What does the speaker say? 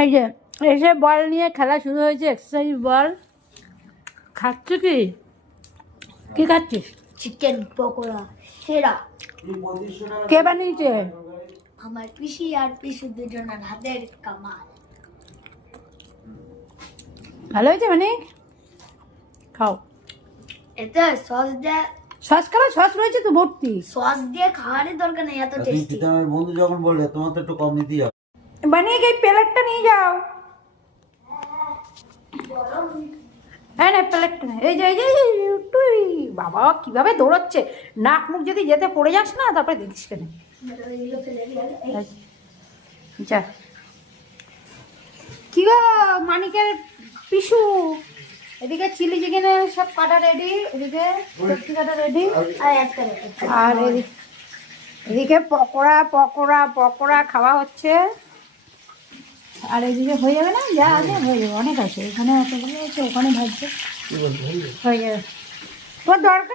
এই যে এসে বল নিয়ে খেলা শুরু হয়েছে, এক্সারসাইজ বল। খাচ্ছ কি? কি খাচ্ছিস? চিকেন পকোড়া সেরা। কে বানিয়েছে? আমার পিসি আর পিসি দুজনের হাতের কামাল। ভালো হয়েছে মানে? খাও। এতে সস দিয়ে, সস খাবে? সস রয়েছে তো ভর্তি। সস দিয়ে খাওয়ারই দরকার নেই, এত টেস্টি। বন্ধু যখন বললে তোমার তো একটু কম নিতেই হবে। বানিয়ে এই প্লেটটা নিয়ে যাও। হ্যাঁ না, প্লেটটা নেই। এই যে এই যে তুই বাবা কিভাবে দৌড়চ্ছে, নাক মুখ যদি যেতে পড়ে যাস না তারপরে দেখিস কেন। যা কি গো মানিকের পিসু, এদিকে চিলি চিকেনের সব কাটা রেডি, এদিকে সবজি কাটা রেডি, আর এদিকে পকোড়া পকোড়া পকোড়া খাওয়া হচ্ছে। আর এদিকে হয়ে যাবে না, যা আছে হয়ে যাবে, অনেক আছে এখানে, অতগুলো আছে ওখানে ভাজছে, হয়ে যাবে। তোর দরকার